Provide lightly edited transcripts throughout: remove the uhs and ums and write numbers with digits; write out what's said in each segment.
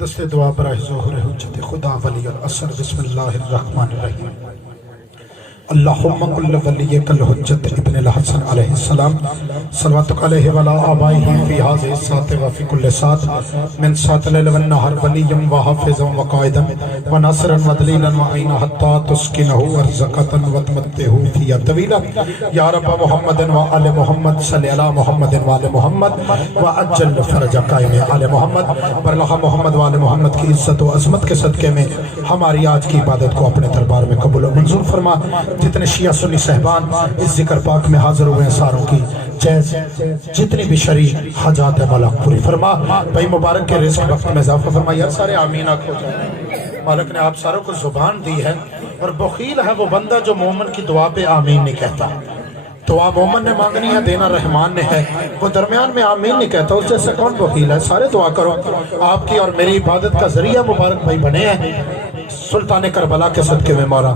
دست دعا برائے ظہور حجت خدا ولی العصر بسم اللہ الرحمن الرحیم اللہم کل ولیک الحجت ابن الحسن علیہ السلام صلواتک علیہ ولا آبائہ فی حاضر الساعت وفی کل ساعت من ساعت لیل والنہر ولیم وحافظا وقائدا وناصرا ودلیلا وعینا حتی تسکنہ ورزقتا وتمتہو فی طویلا یا رب محمد وآل محمد صلی علی محمد وآل محمد وعجل فرج قائم آل محمد برلغ محمد وآل محمد کی عزت و عظمت کے صدقے میں ہماری آج کی عبادت کو اپنے دربار میں قبول و منظور فرما۔ جتنے شیعہ سنی صحبان اس ذکر پاک میں حاضر ہوئے ہیں ساروں کی جیز جتنی بھی شرعی حاجات ہے مولا پوری فرما۔ بھائی مبارک کے رزق وقت میں اضافہ فرما۔ یار سارے آمین آنکھ ہو جائے۔ مالک نے آپ ساروں کو زبان دی ہے، اور بخیل ہے وہ بندہ جو مومن کی دعا پہ آمین نہیں کہتا۔ دعا مومن نے مانگنی ہے، دینا رحمان نے ہے، وہ درمیان میں آمین نہیں کہتا۔ اس جیسے کون بخیل ہے؟ سارے دعا کرو۔ آپ کی اور میری عبادت کا ذریعہ مبارک بھائی بنے ہیں سلطان کربلا کے صدقے میں مولا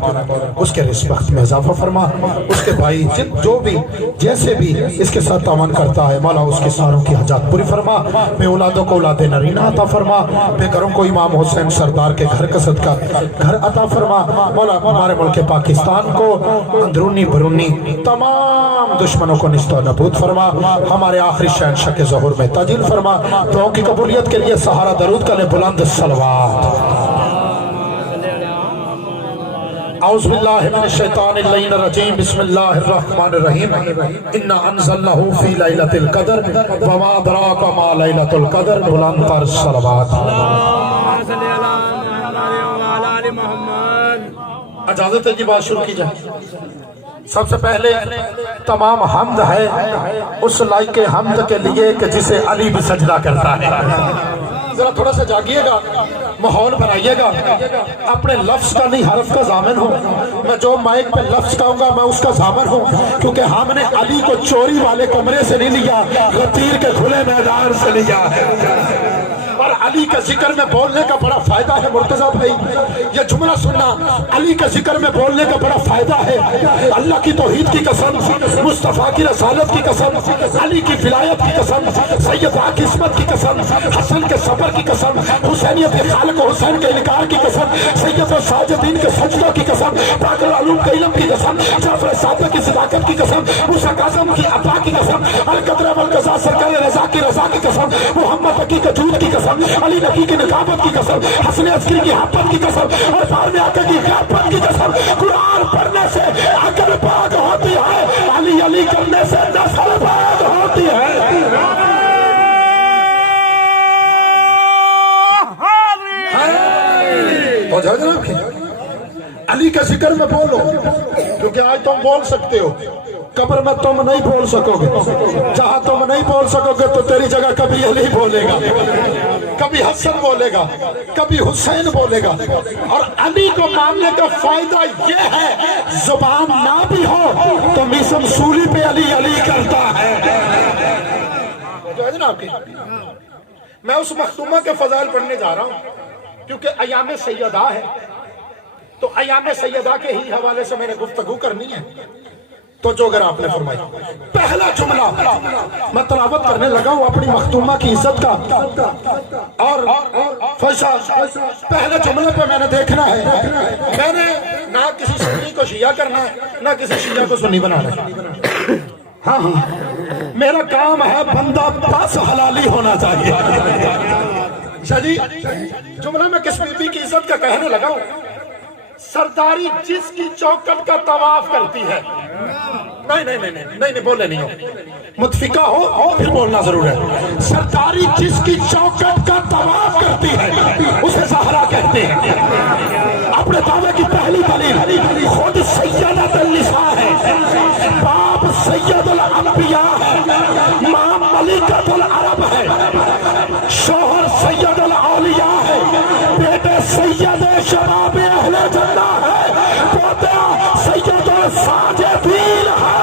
اس کے رزق وقت میں اضافہ فرما۔ اس کے بھائی جو بھی جیسے بھی اس کے ساتھ تعاون کرتا ہے مولا اس کے ساروں کی حاجات پوری فرما۔ بے اولادوں کو اولاد نرینہ عطا فرما، بے گھروں کو امام حسین سردار کے گھر کا صدقہ گھر عطا فرما۔ مولا ہمارے ملک پاکستان کو اندرونی برونی تمام دشمنوں کو نست و نابود فرما۔ ہمارے آخری شہنشاہ کے ظہور میں تاجیل فرما۔ دعاؤں کی قبولیت کے لیے سہارا درود کا لے بلند صلوات۔ اعوذ باللہ من الشیطان اللعین الرجیم بسم اللہ الرحمن الرحیم انا انزلناہ فی لیلۃ القدر وما ادراک ما لیلۃ القدر بلند پر صلوات۔ اجازت ہے جی بات شروع کی جائے۔ سب سے پہلے تمام حمد ہے اس لائق حمد کے لیے کہ جسے علی بھی سجدہ کرتا ہے۔ ذرا تھوڑا سا جاگیے گا، ماحول بنائیے گا، اپنے لفظ کا نہیں حرف کا ضامن ہوں۔ میں جو مائک پہ لفظ کہوں گا میں اس کا ضامن ہوں، کیونکہ ہم نے علی کو چوری والے کمرے سے نہیں لیا، غدیر کے کھلے میدان سے لیا ہے۔ اور علی کا ذکر میں بولنے کا بڑا فائدہ ہے مرتضیٰ بھائی، یہ جملہ سننا، علی کا ذکر میں بولنے کا بڑا فائدہ ہے۔ اللہ کی توحید کی قسم، مصطفیٰ کی رسالت کی قسم، علی کی ولایت کی قسم، سیدہ کی عصمت کی قسم، حسن کے صبر کی قسم، حسینیت کے خالق و حسین کے انکار کی قسم، سید و ساجدین کے سجدوں کی قسم، باقر العلوم کے علم کی قسم، جعفر صادق کی صداقت کی قسم، موسیٰ کاظم کی عطا کی قسم، القدر والقضاء سرکار رضا کی رضا کی قسم، محمد تقی کے جود کی قسم، علی نبی کی نکابت کی قسم، حسن عسکری کی حبت کی قسم، اور فارم آقا کی غیبت کی قسم۔ قرآن پڑھنے سے عقل پاک ہوتی ہے، علی علی کرنے سے نسل پاک ہوتی ہے۔ تو جناب علی کا ذکر میں بولو، کیونکہ آج تم بول سکتے ہو، قبر میں تم نہیں بول سکو گے۔ جہاں تم نہیں بول سکو گے تو تیری جگہ کبھی علی بولے گا، کبھی حسن بولے گا، کبھی حسین بولے گا۔ اور علی کو ماننے کا فائدہ یہ ہے زبان نہ بھی ہو تو میسم سولی پہ علی علی کرتا ہے۔ میں اس مختومہ کے فضائل پڑھنے جا رہا ہوں کیونکہ ایام سیدہ ہے، تو ایام سیدہ کے ہی حوالے سے میں نے گفتگو کرنی ہے۔ تو جو اگر آپ نے فرمائی پہلا جملہ میں تلاوت کرنے لگا ہوں اپنی مختومہ کی عزت کا، اور پہلے جملے پہ میں نے دیکھنا ہے، میں نے نہ کسی سنی کو شیعہ کرنا ہے نہ کسی شیعہ کو سنی بنانا ہے۔ ہاں میرا کام ہے بندہ بس حلالی ہونا چاہیے۔ شاہ جی جملہ میں کس بی بی کی عزت کا کہنے لگا ہوں، سرداری جس کی چوکٹ کا طواف کرتی ہے، نہیں بولے نہیں ہو، متفقہ ہو پھر بولنا ضرور ہے۔ سرداری جس کی چوکٹ کا طواف کرتی ہے اسے زہرا کہتے ہیں۔ اپنے دعوے کی پہلی دلیل خود سیدۃ النساء ہے، باپ سید الانبیاء ہے، ماں ملکۃ العرب ہے، شوہر سید الاولیاء ہے، بیٹے سید شراب اہل جنہ ہے، پوتا سید الساجدین ہے۔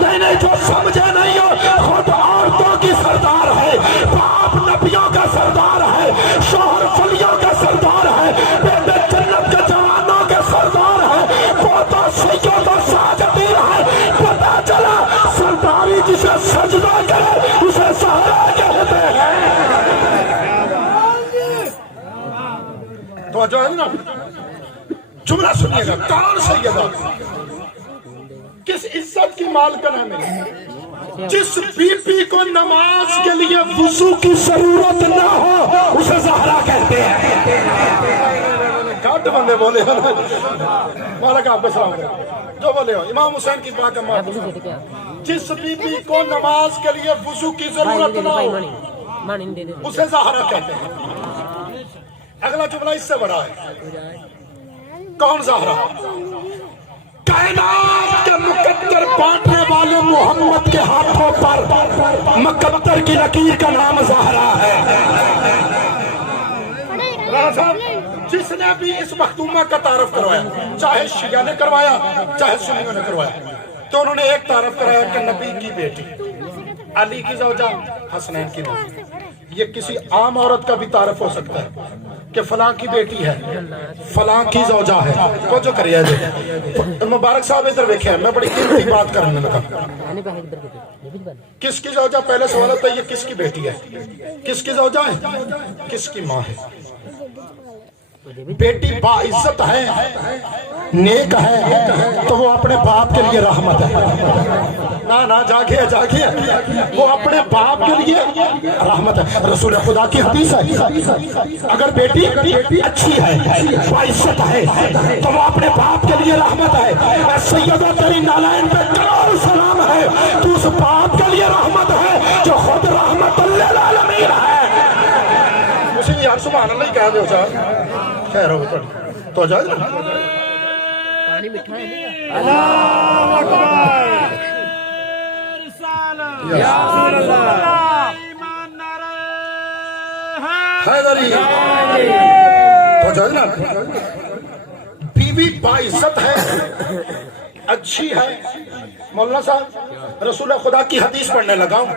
نہیں جو سمجھے نہیں ہو، خود عورتوں کی سردار ہے، باپ نبیوں کا سردار ہے، شوہر فلیوں کا سردار ہے، بیٹے جنت کے جوانوں کے سردار ہے، پوتا سید الساجدین توجہ ہے نا, جملہ سنیے گا. کون سیدہ, کس عزت کی مالکن ہے میری؟ جس بی بی کو نماز کے لیے وضو کی ضرورت نہ ہو اسے زہرا کہتے ہیں. کاٹ بندے بولے مولا کا آپ سلام جو بولے ہو امام حسین کی بات ہے. جس بی بی کو نماز کے لیے وضو کی ضرورت نہ ہو اسے زہرا کہتے ہیں. اگلا جملہ اس سے بڑا ہے. کون زہرا؟ کائنات کے مقدر بانٹنے والے محمد کے ہاتھوں پر مقدر کی لکیر کا نام زہرا ہے. جس نے بھی اس مخدومہ کا تعارف کروایا, چاہے شیعہ نے کروایا چاہے سنیوں نے کروایا, تو انہوں نے ایک تعارف کرایا کہ نبی کی بیٹی, علی کی زوجہ, حسنین کی بیٹی. یہ کسی عام عورت کا بھی تعارف ہو سکتا ہے کہ فلاں کی بیٹی ہے, فلاں کی زوجہ ہے. کو جو کریے جی مبارک صاحب ادھر دیکھیں, میں بڑی قیمتی بات کرنے لگا. کس کی زوجہ؟ پہلے سوال ہوتا ہے یہ کس کی بیٹی ہے, کس کی زوجہ ہے, کس کی ماں ہے. بیٹی باعزت ہے, نیک ہے, تو وہ اپنے باپ کے لیے رحمت ہے. نا جاگے وہ اپنے باپ کے لیے رحمت ہے. رسول خدا کی حدیث ہے اگر بیٹی اچھی ہے, باعزت ہے, تو وہ اپنے باپ کے لیے رحمت ہے. سیدہ تیری نالائن پہ کروڑ سلام ہے, تو اس باپ کے لیے رحمت ہے جو خود رحمت للعالمین ہے. اسی یار سبحان اللہ کہہ دے چاہ خیر ہو تو جائے نا. پانی مٹھا ہے تو جائے نا. بیوی باعزت ہے, اچھی ہے. مولانا صاحب رسول خدا کی حدیث پڑھنے لگا ہوں,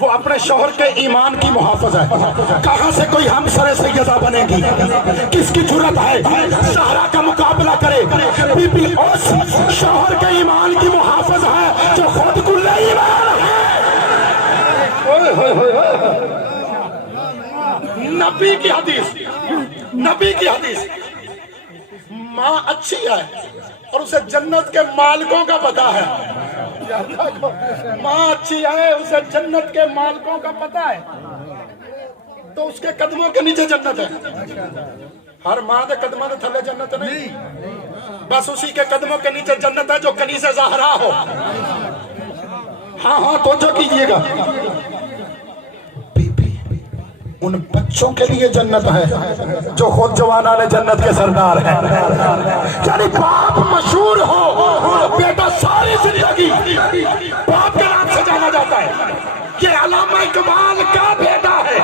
وہ اپنے شوہر کے ایمان کی محافظ ہے. کہاں سے کوئی ہم سر سیدہ بنے گی؟ کس کی جرت ہے زہرا کا مقابلہ کرے؟ بی بی اس شوہر کے ایمان کی محافظ ہے جو خود کل ایمان ہے. نبی کی حدیث, نبی کی حدیث. ماں اچھی ہے اور اسے جنت کے مالکوں کا پتہ ہے. ماں اچھی ہے, اسے جنت کے مالکوں کا پتہ ہے, تو اس کے قدموں کے نیچے جنت ہے. ہر ماں دے قدموں دے تھلے جنت نہیں, بس اسی کے قدموں کے نیچے جنت ہے جو کنیز زہرا ہو. ہاں توجہ کیجئے گا. ان بچوں کے لیے جنت ہے جو خود جوانان جنت کے سردار ہیں. یعنی باپ مشہور ہو, بیٹا ساری زندگی باپ کے نام سے جانا جاتا ہے. یہ علامہ اقبال کا بیٹا ہے.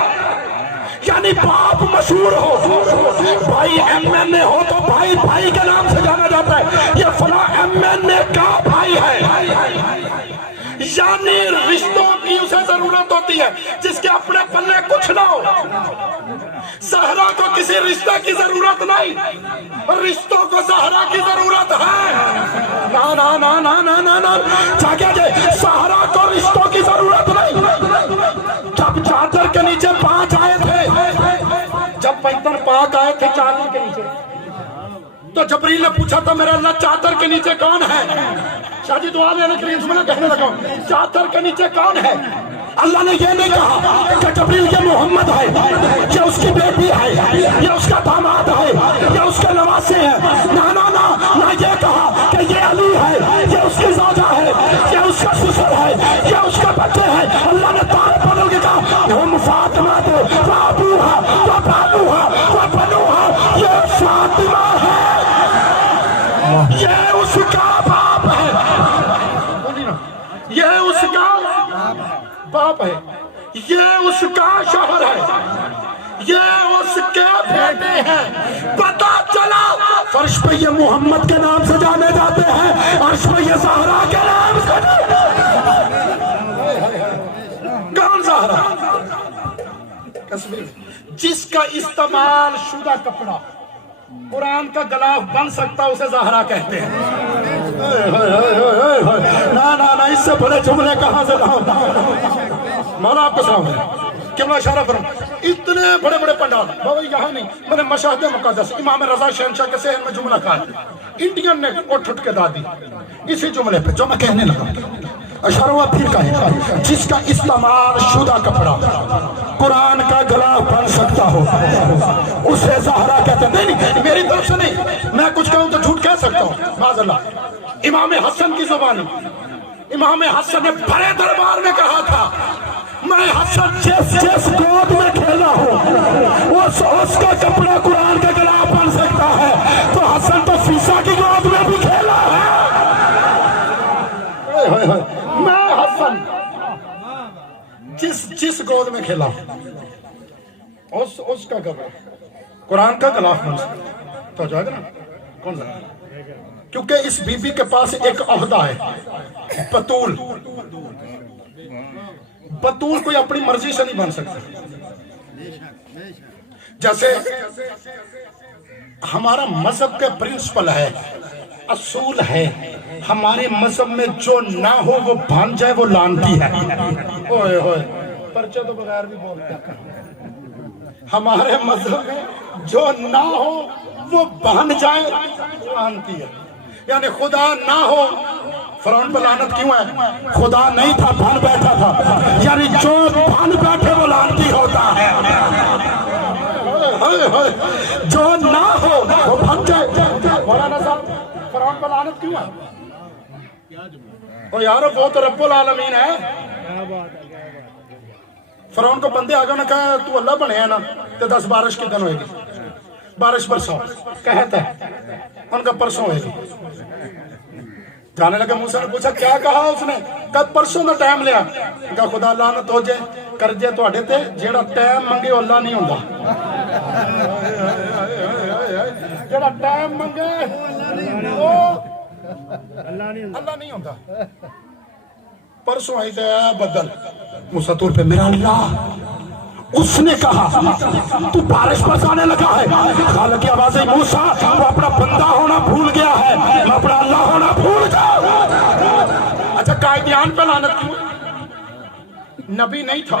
یعنی باپ مشہور ہو, بھائی ایم این اے ہو تو بھائی بھائی کے نام سے جانا جاتا ہے. یہ فلاں ایم این اے کا بھائی ہے. یعنی رشتوں کی اسے ضرورت ہوتی ہے جس کے اپنے پلے کچھ نہ ہو. زہرا کو کسی رشتہ کی ضرورت نہیں, رشتوں کو زہرا کی ضرورت ہے. نا جاگے جے, زہرا کو رشتوں کی ضرورت نہیں. جب چادر کے نیچے 5 آئے تھے, جب پیغمبر پاک آئے تھے چادر کے نیچے, تو جبریل نے پوچھا تھا میرے اللہ چادر کے نیچے کون ہے؟ شاہ جی دعا دینے کے لیے جملہ کہنے لگا چادر کے نیچے کون ہے؟ اللہ نے یہ نہیں کہا کہ جبریل یہ محمد ہے, یہ اس کی بیٹی ہے, یہ اس کا داماد ہے, یہ اس کے نواسے ہیں. نہ یہ کہا کہ یہ علی ہے, یہ اس کی زوجہ ہے, یہ اس کا سسر ہے, یہ اس کے بچے ہیں. اللہ نے تارے بدل کے کہا ہم فاطمہ دے بابوہا و بابوہا و بنوہا, یہ فاطمہ ہے, یہ اس کا باپ ہے, یہ اس کا باپ ہے, یہ اس کا شوہر ہے, یہ اس کے بیٹے ہیں. پتہ چلا فرش پہ یہ محمد کے نام سے جانے جاتے ہیں, عرش پہ یہ زہرا کے نام سے جانے. کون زہرا؟ جس کا استعمال شدہ کپڑا قرآن کا غلاف بن سکتا اسے زہرا کہتے ہیں. نا اس سے بڑے جملے کہاں سے لاؤں؟ مولا آپ کو سلام ہے. کیوں اشارہ فرم اتنے بڑے بڑے پنڈال بابا یہاں نہیں، میں نے مشاہد مقدس امام رضا شہنشاہ کے سہن میں جملہ کہا، انڈین نے اٹھ کے دا دی اسی جملے پہ جو میں کہنے لگا، اشارہ پھر کہے جس کا استعمال شدہ کپڑا قرآن کا غلاف بن سکتا ہو اسے زہرا کہتے ہیں۔ نہیں میری طرف سے نہیں، میں کچھ کہوں تو جھوٹ کہہ سکتا ہوں معاذ اللہ۔ امام حسن کی زبانی، امام حسن نے بڑے دربار میں کہا تھا میں حسن جس گود میں کھیلا ہوں اس کا کپڑا قرآن کا غلاف بن سکتا ہے، تو حسن تو فیسا کی گود میں بھی کھیلا ہے۔ میں حسن جس گود میں کھیلا اس کا کپڑا قرآن کا غلاف بن سکتا تو جائے گا نا کون سا، کیونکہ اس بی بی کے پاس ایک عہدہ ہے بطول، بطول کوئی اپنی مرضی سے نہیں بن سکتا۔ جیسے ہمارا مذہب کا پرنسپل ہے، اصول ہے، ہمارے مذہب میں جو نہ ہو وہ بھان جائے وہ لانتی ہے۔ اوئے ہوئے پرچہ تو بغیر بھی بولتے ہیں، ہمارے مذہب میں جو نہ ہو وہ بھان جائے لانتی ہے، یعنی خدا نہ ہو، فرعون پر لعنت کیوں ہے؟ خدا نہیں تھا بھان بیٹھا تھا، یعنی جو بھان بیٹھے وہ لعنتی ہوتا ہے، جو نہ ہو وہ بھان جائے۔ مولانا صاحب فرعون پر لعنت کیوں ہے؟ او یارو وہ تو رب العالمین ہے۔ فرعون کو بندے آگے انہوں نے کہا تو اللہ بنے ہیں نا تو 10 بارش کی دن ہوئے گی، بارش پرسوں کہتا ہے ان کا پرسوں ہوئے گی۔ جانے لگا موسیٰ نے پوچھا کیا کہا اس نے؟ کہا پرسوں دا ٹائم لیا۔ کہا خدا لعنت ہو جائے کر جائے تو اڑے تے جیڑا ٹائم منگے اللہ نہیں ہوندہ، جیڑا ٹائم منگے اللہ نہیں ہوندہ۔ پرسوں آئی تے بدل موسیٰ طور پہ میرا اللہ، اس نے کہا تو بارش برسانے لگا ہے۔ خالق کی آواز ہے موسیٰ وہ اپنا بندہ ہونا بھول گیا ہے، میں اپنا اللہ ہونا بھول گیا۔ اچھا قائدیان پہ لعنت کیوں؟ نبی نہیں تھا،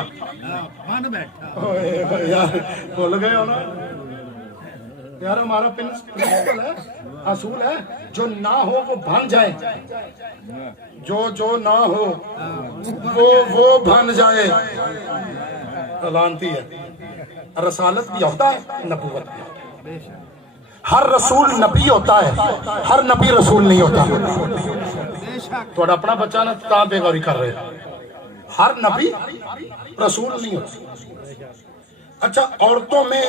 یار بھول گئے ہو نا یار، ہمارا پرنسپل ہے، اصول ہے، جو نہ ہو وہ بھن جائے، جو نہ ہو وہ بھن جائے لعنتی ہے۔ رسالت بھی ہوتا ہے، نبوت بھی ہوتا ہے، ہر رسول نبی ہوتا ہے، ہر نبی رسول نہیں ہوتا۔ تو اپنا بچہ نا کہاں بے غوری کر رہے ہر نبی رسول نہیں ہوتا۔ اچھا عورتوں میں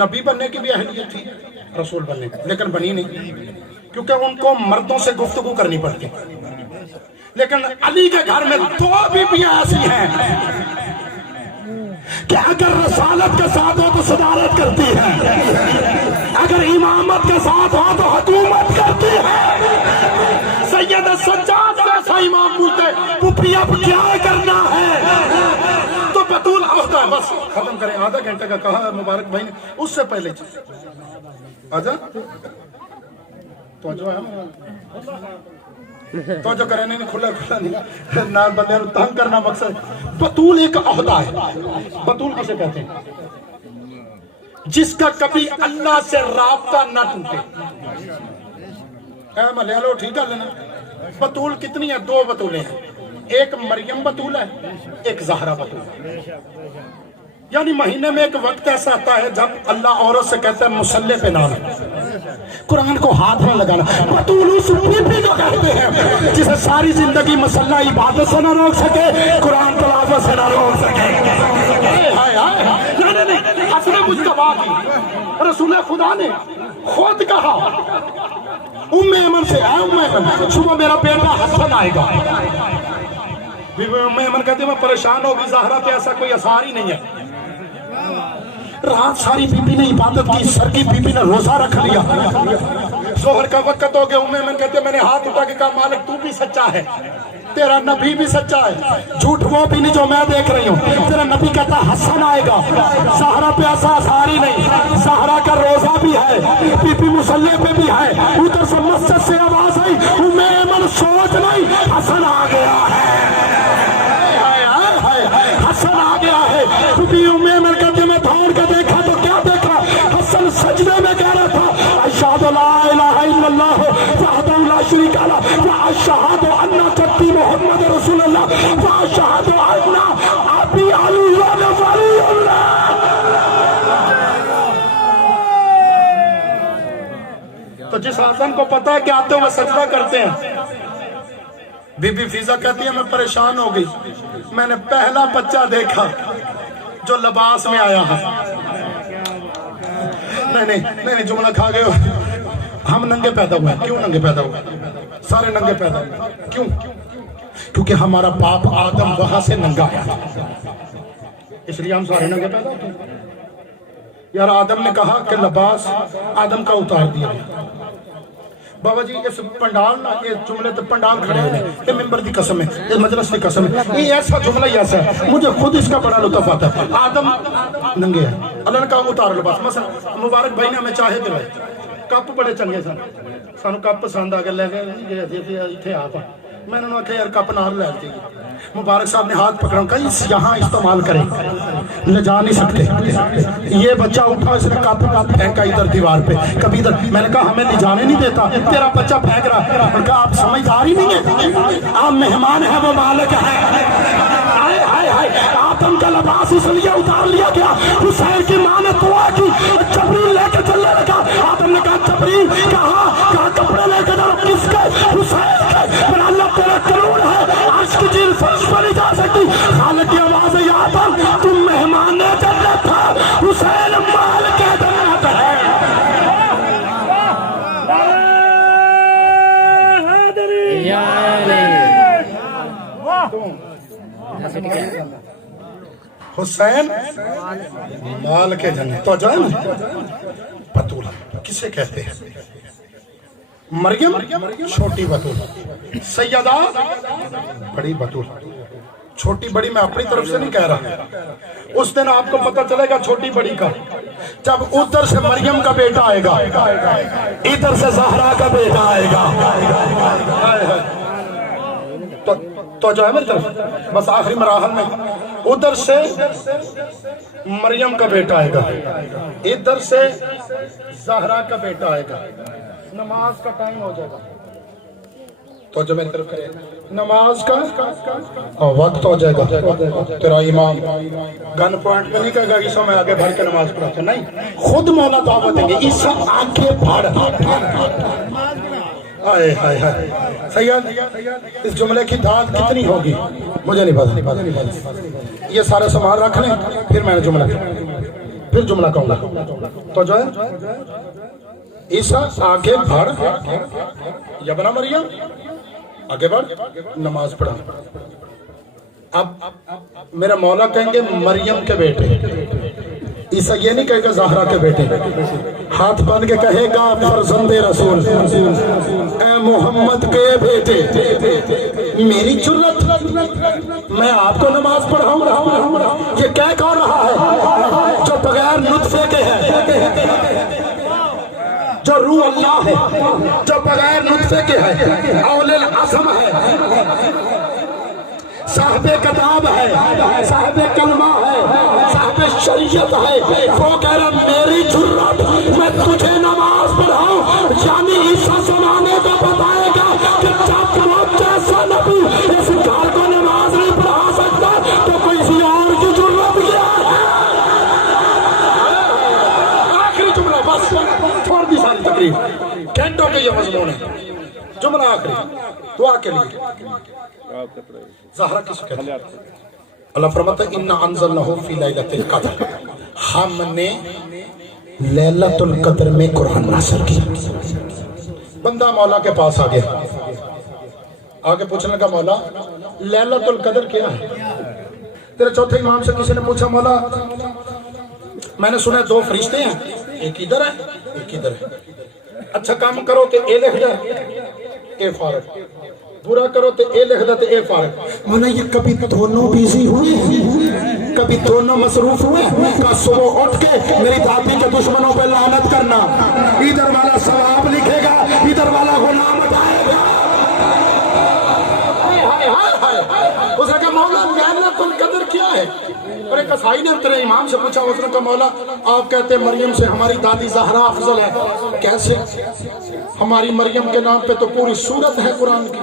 نبی بننے کی بھی اہلیت تھی، رسول بننے کی، لیکن بنی نہیں کیونکہ ان کو مردوں سے گفتگو کرنی پڑتی۔ لیکن علی کے گھر میں 2 بیویاں ایسی ہیں کہ اگر رسالت کے ساتھ ہو تو صدارت کرتی ہے، اگر امامت کے ساتھ ہو تو حکومت کرتی ہے۔ سید سجاد جیسا امام پوچھتے پوپھی اب کیا کرنا ہے؟ تو بطول عہدہ بس ختم کریں، آدھا گھنٹے کا کہا مبارک بھائی نے، اس سے پہلے آجا تو جو ہے تو جو کرنے نہیں کھلا نہیں نہ بندے تنگ کرنا مقصد۔ بطول ایک عہدہ ہے، بطول کسے کہتے ہیں؟ جس کا کبھی اللہ سے رابطہ نہ ٹوٹے۔ اے ملیالو ٹھیک ہے لینا، بطول کتنی ہے؟ 2 بطولیں ہیں، ایک مریم بطول ہے، ایک زہرا بطول ہے۔ یعنی مہینے میں ایک وقت ایسا آتا ہے جب اللہ عورت سے کہتا ہے مسلح پہ نہ قرآن کو ہاتھ میں لگانا۔ بطول اس بیوی کو کہتے ہیں جسے ساری زندگی مسلح عبادت سے نہ روک سکے، قرآن تلاوت سے نہ روک سکے۔ نہیں حسن مجتبیٰ کی رسول خدا نے خود کہا ام ایمن سے، اے ام ایمن صبح میرا بیٹا حسن آئے گا۔ ام ایمن کہتے ہیں میں پریشان ہوگی، زہرا پہ ایسا کوئی اثار ہی نہیں ہے۔ رات ساری بی بی نے عبادت کی، سر کی بی بی نے روزہ رکھ لیا، ظہر کا وقت ہو گیا۔ ام ایمن کہتے ہیں میں نے ہاتھ اٹھا کے کہا مالک تو بھی سچا ہے، تیرا نبی بھی سچا ہے، جھوٹ وہ بھی نہیں جو میں دیکھ رہی ہوں۔ تیرا نبی کہتا حسن آئے گا، زہرا پہ ایسا اثار ہی نہیں، زہرا کا روزہ بھی ہے، بی بی مسلح پہ بھی ہے۔ ادھر سے مسجد سے آواز آئی ام ایمن سوچ نہیں حسن آ گیا ہے، حسن آ گیا ہے۔ اشہد ان جدی محمد رسول اللہ واشہد ان ابی علی ولی اللہ۔ تو جس آدم کو پتا ہے کہ آتے ہوئے سجدہ کرتے ہیں، بی بی فیضہ کہتی ہے میں پریشان ہو گئی، میں نے پہلا بچہ دیکھا جو لباس میں آیا ہے۔ نہیں جملہ کھا گئے ہو، ہم ننگے پیدا ہوئے ہیں۔ کیوں ننگے پیدا ہوئے؟ سارے ننگے پیدا ہوئے۔ کیوں؟ کیونکہ ہمارا باپ آدم وہاں سے ننگا ہے، اس لیے ہم سارے ننگے پیدا ہوئے۔ یار آدم نے کہا کہ لباس آدم کا اتار دیا گیا۔ بابا جی اس پنڈال نہ یہ جملے تو پنڈال کھڑے ہوئے، یہ ممبر دی قسم ہے، یہ مجلس دی قسم ہے، یہ ایسا جملہ ہی ایسا ہے، مجھے خود اس کا بڑا لطف آتا ہے۔ آدم ننگے ہیں، اللہ نے کہا اتار لباس۔ مثلا مبارک بھائی نے ہمیں چاہے دلائے، کپ بڑے چنگے سن، سانو کپ پسند آ گئے، لے گئے اتنے آپ میں نے کہا یار کپ نال لے جائے گی۔ مبارک صاحب نے ہاتھ پکڑا کہا یہاں استعمال کریں، لے جا نہیں سکتے۔ یہ بچہ اٹھا، اس نے کپ پھینکا ادھر دیوار پہ، کبھی ادھر۔ میں نے کہا ہمیں لے جانے نہیں دیتا، تیرا بچہ پھینک رہا ہے۔ میں نے کہا آپ سمجھدار ہی نہیں ہیں، آپ مہمان ہیں، وہ مالک ہے۔ آدم کا لباس اس لیے اتار لیا گیا، حسین کی ماں نے دعا کی، جبریل لے کے چلنے لگا۔ آدم نے کہا جبریل کہاں کپڑے لے کے جاؤ؟ کس کے؟ حسین کے۔ میرا اللہ تیرا قانون ہے، عرش کی چیز فرش پر نہیں جا سکتی۔ خالق کی آواز ہے یا آدم تم مہمان جنت تھا، حسین مال کے جنت ہے۔ حسین مال کے جنت تو جائے نا۔ بطول کسے کہتے ہیں؟ مریم چھوٹی بطول، سیدہ بڑی بطول۔ چھوٹی بڑی میں اپنی طرف سے نہیں کہہ رہا، اس دن آپ کو پتہ چلے گا چھوٹی بڑی کا جب ادھر سے مریم کا بیٹا آئے گا، ادھر سے زہرا کا بیٹا آئے گا۔ تو جو ہے میری طرف بس آخری مراحل میں ادھر سے مریم کا بیٹا آئے گا، ادھر سے زہرا کا بیٹا آئے گا۔ نماز کا ٹائم ہو جائے گا، تو جو میری طرف کرے نماز کا وقت ہو جائے گا۔ تیرا امام گن پوائنٹ پہ نہیں کہے گا عیسیٰ میں آگے بڑھ کے نماز پڑھتا، نہیں، خود مولا دعوت دیں گے عیسیٰ آگے بڑھ۔ آئے ہائے ہائے سید، اس جملے کی داد کتنی ہوگی مجھے نہیں پتا۔ یہ سارے سامان رکھ لیں، پھر میں نے جملہ کہوں گا۔ تو جو ہے عیسیٰ آگے بڑھ، یا بنا مریم آگے بڑھ نماز پڑھا۔ اب میرا مولا کہیں گے مریم کے بیٹے، عیسیٰ یہ نہیں کہے گا زہرا کے بیٹے، ہاتھ باندھ کے کہے گا فرزند رسول، اے محمد کے بیٹے، میری جرت میں آپ کو نماز پڑھاؤں گا۔ یہ کہہ کون رہا ہے؟ جو بغیر نطفے کے ہے، جو روح اللہ ہے، جو بغیر نطفے کے ہے، اول العزم ہے، صاحب کتاب ہے، صاحب کلمہ ہے، صاحب شریعت ہے۔ وہ کہہ رہا میری جرت میں تجھے نماز پڑھاؤں، یعنی عیسیٰ زمانے کو بتائے گا کہ جب وہ جیسا نبی اس گھر کو نماز نہیں پڑھا سکتا تو کسی اور کی جرت کیا ہے۔ آخری جملہ بس، چھوڑ دی ساری تقریر، گھنٹوں کے یہ مضمون ہے۔ جملہ آخری دعا کے لیے زہرا کس کہتے ہیں؟ اللہ فرماتا ہے اِنَّا أَنزَلْنَاهُ فِي لَيْلَةِ الْقَدْرِ، ہم نے لیلۃ القدر میں قرآن نازل کیا۔ بندہ مولا کے پاس آگے پوچھنے کا مولا لیلۃ القدر کیا ہے؟ تیرے چوتھے امام سے کسی نے پوچھا مولا میں نے سنا 2 فرشتے ہیں، ایک ادھر ہے ایک ادھر ہے، اچھا کام کرو تو اے لکھ جائے اے فارغ، برا کرو تو اے لکھ جائے اے فارغ۔ مولا یہ کبھی دونوں بیزی ہوئے، کبھی دونوں مصروف ہوئے، کہ صبح اٹھ کے میری دادی کے دشمنوں پہ لعنت کرنا، ادھر والا ثواب لکھے گا ادھر والا غلام اٹھائے گا۔ اس نے کہا مولا لیلۃ القدر کیا ہے؟ اور ایک عیسائی نے تیرے امام سے پوچھا، اس نے کہا مولا آپ کہتے ہیں مریم سے ہماری دادی زہرا افضل ہے، کیسے؟ ہماری مریم کے نام پہ تو پوری سورت ہے قرآن کی۔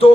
2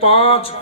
5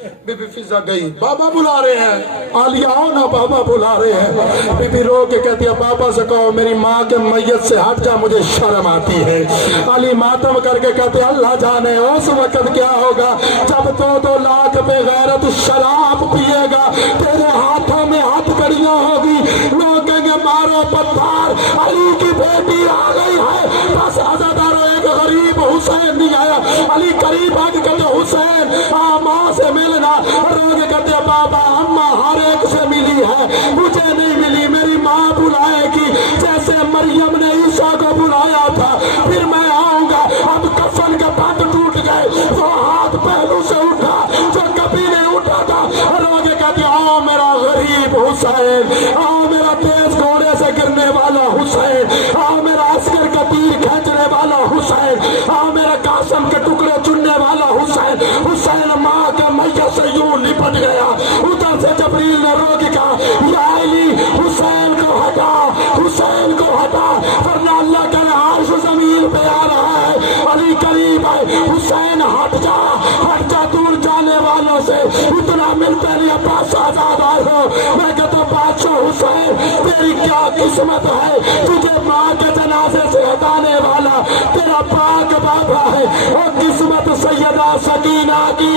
بی بی فضا گئی، بابا بلا رہے ہیں، عالیہ آؤ نا بابا بلا رہے ہیں۔ بی بی رو کے کہتی ہے بابا سے کہو میری ماں کے میت سے ہٹ جا، مجھے شرم آتی ہے۔ علی ماتم کر کے کہتے اللہ جانے اس وقت کیا ہوگا جب 2 لاکھ بے غیرت شراب پیے گا، تیرے ہاتھوں میں ہاتھ کڑیاں ہوگی، لوگ کہیں گے مارو پتھر، علی کی بیٹی آ گئی ہے۔ بس عزادارو ایک غریب حسین نہیں آیا، علی قریب آ کے کہتے حسین ماں سے ملنا، روگ کہتے بابا اماں ہر ایک سے ملی ہے، مجھے نہیں ملی، میری ماں بلائے گی جیسے مریم نے عیسیٰ کو بلایا تھا، پھر میں آؤں گا۔ اب کفن کے بند ٹوٹ گئے، وہ ہاتھ پہلو سے اٹھا جو کبھی نہیں اٹھا تھا، روگ کہتے آؤ میرا غریب حسین، آؤ میرا تیز گھوڑے سے گرنے والا حسین، آؤ میرا عسکر کا تیر کھینچنے والا حسین، آؤ میرا قاسم کے ٹکڑے چننے والا حسین۔ حسین ماں کے میت سے یوں لپٹ گیا، ادھر سے جبریل نے روک کہا یا علی حسین کو ہٹا، حسین کو ہٹا، ورنہ اللہ کا عرش زمین پہ آ رہا ہے، علی قریب ہے، حسین ہٹ جا، ہٹ جا دور جانے والوں سے، اتنا ملتے نہیں عباس آزاد آئے ہو۔ میں کہتا ہوں بادشاہ حسین تیری کیا قسمت ہے، تجھے ماں کے جنازے سے ہٹانے والا تیرا پاک بابا ہے، اور قسمت سیدہ سکینہ کی